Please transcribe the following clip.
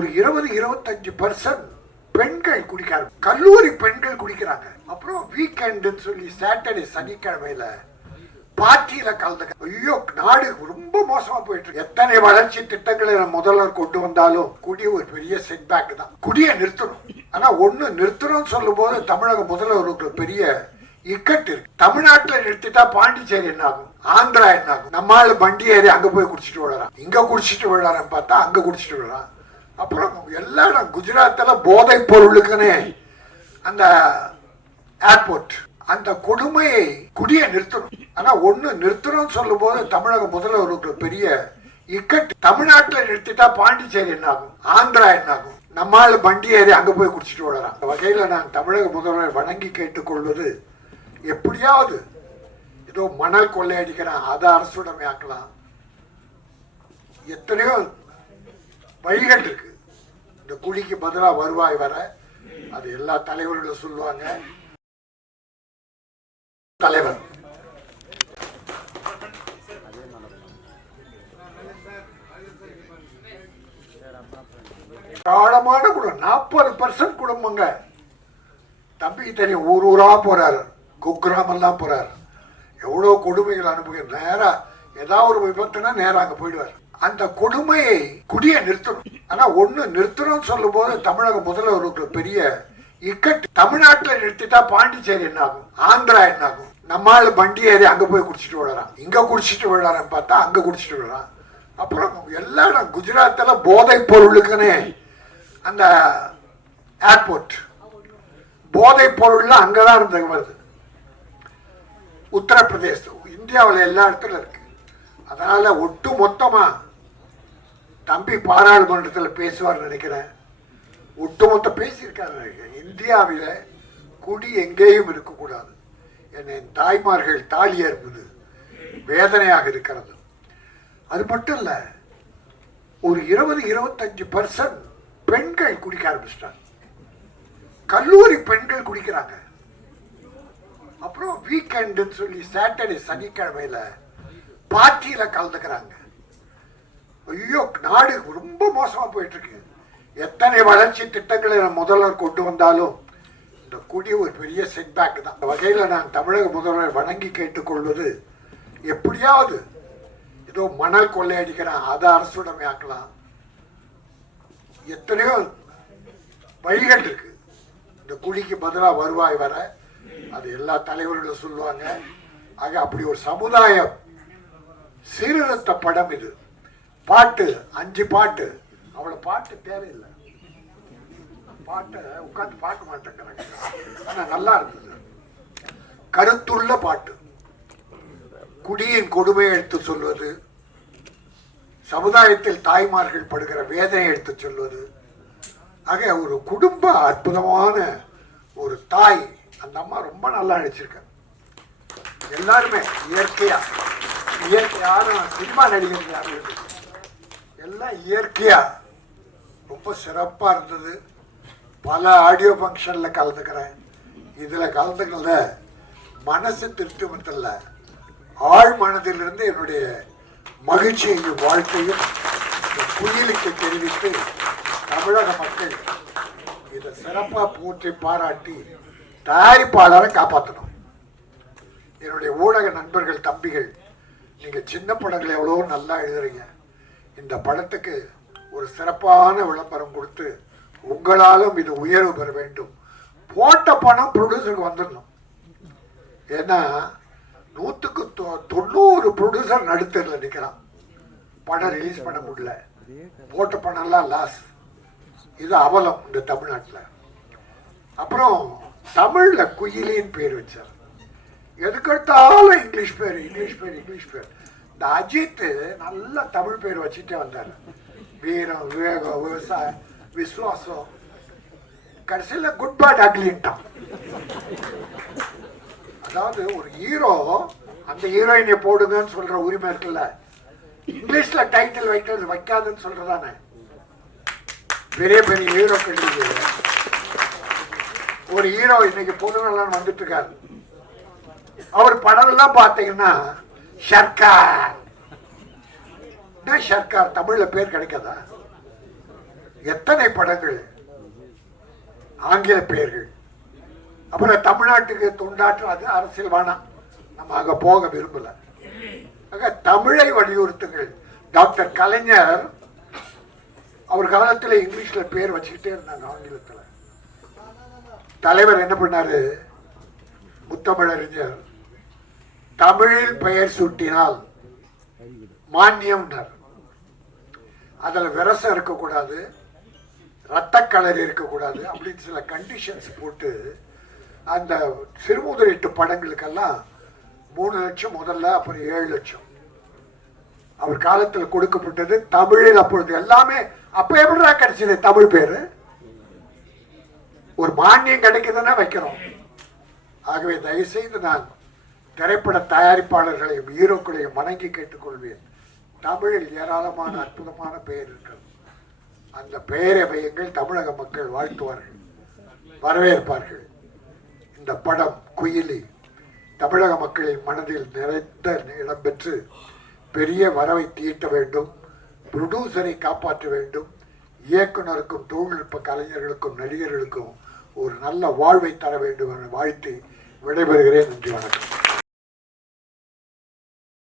ஒரு 20-25% பெண்கள் குடிக்கிறாங்க, கல்லூரி பெண்கள் குடிக்கிறாங்க. அப்புறம் வீக்கெண்டுன்னு சொல்லி சாட்டர்டே சனிக்கிழமையில பார்ட்டியில கலந்துக்க. ஐயோ, நாடு ரொம்ப மோசமா போயிட்டு இருக்கு. எத்தனை வளர்ச்சி திட்டங்களை முதல்வர் கொண்டு வந்தாலும் குடி ஒரு பெரிய செட்பேக் தான். குடியை நிறுத்தணும். ஆனா ஒண்ணு நிறுத்தணும்னு சொல்லும் போது தமிழக முதல்வருக்கு பெரிய இக்கட்டு இருக்கு. தமிழ்நாட்டுல நிறுத்திட்டா பாண்டிச்சேரி என்ன ஆகும், ஆந்திரா என்ன ஆகும்? நம்மால வண்டி ஏறி அங்க போய் குடிச்சிட்டு விழறான், இங்க குடிச்சிட்டு விழறான்னு பார்த்தா அங்க குடிச்சிட்டு விழறான். அப்புறம் எல்லா இடம் குஜராத்ல போதை பொருளுக்குன்னு அந்த ஏர்போர்ட், அந்த கொடுமையை குடியை நிறுத்தணும். ஆனா ஒண்ணு நிறுத்தணும்னு சொல்லும் போது தமிழக முதல்வருக்கு பெரிய இக்கட்டு. தமிழ்நாட்டுல நிறுத்திட்டா பாண்டிச்சேரி என்ன ஆகும், ஆந்திரா என்ன ஆகும்? நம்மால வண்டி ஏறி அங்க போய் குடிச்சிட்டு விடலாம். அந்த வகையில நான் தமிழக முதல்வரை வணங்கி கேட்டுக்கொள்வது, எப்படியாவது ஏதோ மணல் கொள்ளையடிக்கிறான் அதை அரசுடைமையாக்கலாம். எத்தனையோ வழிகள் இருக்கு. இந்த குடிக்கு பதிலாக வருவாய் வர, அது எல்லா தலைவர்களும் சொல்லுவாங்க. தலைவர் ஆழமான குடும்பம், 40% குடும்பங்க. தம்பிக்கு தெரியும், ஊர் ஊரா போறாரு, குக்கிராமம் எல்லாம் போறாரு, எவ்வளவு கொடுமைகள் அனுபவிக்க. நேரா ஏதாவது ஒரு விபத்துனா நேரம் அங்க போயிடுவார். அந்த கொடுமையை குடியை நிறுத்தணும். ஆனா ஒண்ணு நிறுத்தணும்னு சொல்லும் போது தமிழக முதல்வருக்கு பெரிய இக்கட்டு. தமிழ்நாட்டுல நிறுத்திட்டா பாண்டிச்சேரி என்ன ஆகும், ஆந்திரா என்ன ஆகும்? நம்மால வண்டி ஏறி அங்க போய் குடிச்சிட்டு விழறான், இங்க குடிச்சிட்டு விழறான்னு பார்த்தா அங்க குடிச்சிட்டு விழறான். அப்புறம் எல்லா இடம் குஜராத்ல போதை பொருளுக்குன்னு அந்த ஏர்போர்ட், போதை பொருள்லாம் அங்கதான் இருந்த வருது. உத்தரப்பிரதேசம் இந்தியாவில் எல்லா இடத்துல இருக்கு. அதனால ஒட்டு மொத்தமா தம்பி பாராளுமன்றத்தில் பேசுவார் நினைக்கிறேன். ஒட்டுமொத்த பேசியிருக்காரு நினைக்கிறேன். இந்தியாவில குடி எங்கேயும் இருக்கக்கூடாது. என் தாய்மார்கள் தாலி ஏற்பது வேதனையாக இருக்கிறது. அது மட்டும் இல்ல, ஒரு 20-25% பெண்கள் குடிக்க ஆரம்பிச்சிட்டாங்க, கல்லூரி பெண்கள் குடிக்கிறாங்க. அப்புறம் வீக்கெண்டுன்னு சொல்லி சாட்டர்டே சனிக்கிழமையில பார்ட்டியில கலந்துக்கிறாங்க. ஐயோ, நாடு ரொம்ப மோசமா போயிட்டு இருக்கு. எத்தனை வளர்ச்சி திட்டங்களை முதல்வர் கொண்டு வந்தாலும் இந்த குடி ஒரு பெரிய செட்பேக் தான். அந்த வகையில நான் தமிழக முதல்வரை வணங்கி கேட்டுக்கொள்வது, எப்படியாவது ஏதோ மணல் கொள்ளையடிக்கிறான் அதை அரசுடைமையாக்கலாம். எத்தனையோ வழிகள் இருக்கு. இந்த குடிக்கு பதிலாக வருவாய் வர, அது எல்லா தலைவர்களும் சொல்லுவாங்க. ஆக அப்படி ஒரு சமுதாயம் சீர்திருத்த படம் இது. பாட்டு 5 பாட்டு, அவ்வளவு பாட்டு தேவையில்லை. பாட்டை உட்காந்து பார்க்க மாட்டேங்கிறாங்க, ஆனா நல்லா இருந்தது. கருத்துள்ள பாட்டு, குடியின் கொடுமையை எடுத்து சொல்வது, சமுதாயத்தில் தாய்மார்கள் படுகிற வேதனை எடுத்து சொல்வது. ஆக ஒரு குடும்ப அற்புதமான ஒரு தாய். அந்த அம்மா ரொம்ப நல்லா நடிச்சிருக்க. எல்லாருமே இயற்கையான சினிமா நடிகர்கள் யாரும் எல்லாம் இயற்கையா ரொம்ப சிறப்பா இருந்தது. பல ஆடியோ ஃபங்க்ஷன்ல கலந்துக்கிறேன். இதுல கலந்துக்கிறத மனசு திருப்திமத்தில் ஆழ் மனதிலிருந்து என்னுடைய மகிழ்ச்சியையும் வாழ்க்கையும் குயிலுக்கு தெரிவித்து தமிழக மக்கள் இதை சிறப்பா போற்றி பாராட்டி தயாரிப்பாளரை காப்பாற்றணும். என்னுடைய ஊடக நண்பர்கள், தம்பிகள், நீங்க சின்ன படங்களை எவ்வளோ நல்லா எழுதுறீங்க. இந்த படத்துக்கு ஒரு சிறப்பான விளம்பரம் கொடுத்து உங்களாலும் இது உயர்வு பெற வேண்டும். போட்ட பணம் ப்ரொடியூசருக்கு வந்துடணும். ஏன்னா 100% ப்ரொடியூசர் நடுத்தரில் நிற்கிறான், படம் ரிலீஸ் பண்ண முடியல, போட்ட பணம்லாம் லாஸ். இது அவலம் இந்த தமிழ்நாட்டில். அப்புறம் தமிழ்ல குயிலின்னு பேர் வச்சார். எதுக்கெடுத்தாலும் இங்கிலீஷ் பேர். இந்த அஜித் நல்ல தமிழ் பேர் வச்சுட்டே வந்தார். வீரம், விவேகம், விவசாயம், விசுவாசம். கடைசியில் குட் பேட் அக்லின்ட்டான். அதாவது ஒரு ஹீரோ அந்த ஹீரோயினை போடுங்கன்னு சொல்ற உரிமை இருக்குல்ல, இங்கிலீஷ்ல டைட்டில் வைக்காதுன்னு சொல்றதானே. பெரிய பெரிய ஹீரோக்கள் ஒரு ஹீரோ இன்னைக்கு பொதுநலன் வந்துட்டு இருக்காரு. அவர் படம் எல்லாம் பாத்தீங்கன்னா சர்க்கார். தமிழ்ல பேர் கிடைக்காதா? எத்தனை படங்கள் ஆங்கில பெயர்கள். அப்புறம் தமிழ்நாட்டுக்கு தொண்டாற்றம், அது அரசியல் வேணாம், நம்ம அங்க போக விரும்பல. தமிழை வலியுறுத்துங்கள். டாக்டர் கலைஞர் அவர் காலத்துல இங்கிலீஷ்ல பேர் வச்சுக்கிட்டே இருந்தாங்க, ஆங்கிலத்துல. தலைவர் என்ன பண்ணாரு, முத்தமிழறிஞர், தமிழில் பெயர் சூட்டினால் மானியம். அதுல விரசம் இருக்கக்கூடாது, ரத்த கலர் இருக்கக்கூடாது அப்படின்னு சில கண்டிஷன்ஸ் போட்டு அந்த சிறுமுதலீட்டு படங்களுக்கெல்லாம் 3 லட்சம் முதல்ல, அப்புறம் 7 லட்சம் அவர் காலத்தில் கொடுக்கப்பட்டது. தமிழில் அப்பொழுது எல்லாமே அப்ப எப்படிடா கிடைச்சது தமிழ் பேரு? ஒரு மானியம் கிடைக்குதுன்னா வைக்கிறோம். ஆகவே தயவுசெய்து நான் திரைப்பட தயாரிப்பாளர்களையும் ஹீரோக்களையும் வணங்கி கேட்டுக்கொள்வேன். தமிழில் ஏராளமான அற்புதமான பெயர் இருக்கிறது. அந்த பெயரை வையுங்கள், தமிழக மக்கள் வாழ்த்துவார்கள், வரவேற்பார்கள். இந்த படம் குயிலி தமிழக மக்களின் மனதில் நிறைந்த இடம் பெற்று பெரிய வரவை தீட்ட வேண்டும். ப்ரொடியூசரை காப்பாற்ற வேண்டும். இயக்குனருக்கும் தொழில்நுட்ப கலைஞர்களுக்கும் நடிகர்களுக்கும் ஒரு நல்ல வாழ்வை தர வேண்டும் என வாழ்த்தி விடைபெறுகிறேன். நன்றி, வணக்கம்.